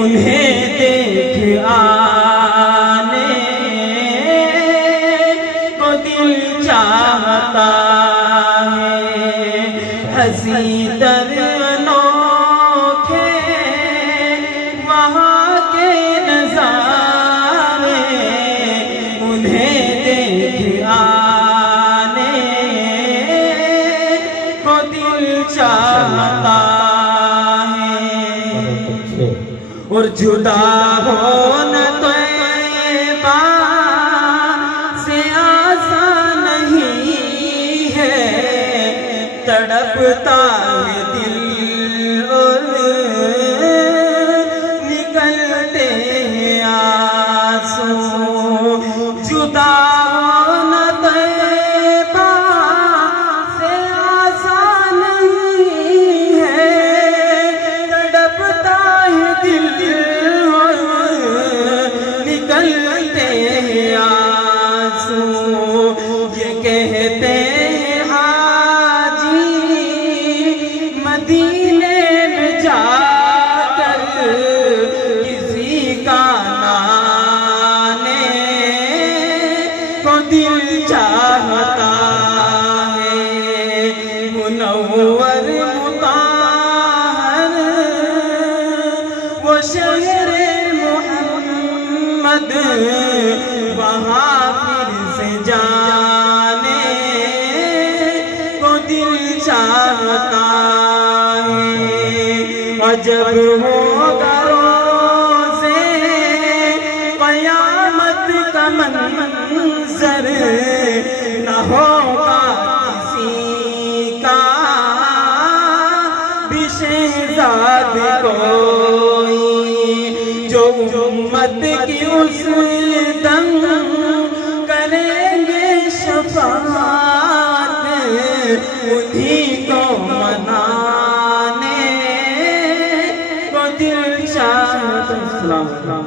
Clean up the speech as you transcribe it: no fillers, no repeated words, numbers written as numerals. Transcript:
انہیں دیکھ آنے کو دل چاہتا ہے، ہنسی در انوکھے وہاں کے نظارے انہیں دیکھ آنے کو دل چاہتا ہے، اور جدا ہونا طیبہ سے آسان نہیں ہے، تڑپتا ہے دل اور نکلتے ہیں آنسو، جدا ہونا طیبہ سے آسان نہیں ہے، تڑپتا ہے دل اور نکلتے ہیں آنسو، یہ کہتے ہیں حاجی مدینے میں جا کر کسی کا نانے کو دل چاہتا ہے، منور مطہر وہ شہر محمد وہاں پھر سے جانے کو دل چاہتا ہے، عجب ہوگا روزے قیامت کا منظر، نہ ہوگا کسی کا بھی شہزاد کوئی، جو امت کی اس دم کریں گے شفاعت، انہی کو منانے کو دل چاہتا ہے۔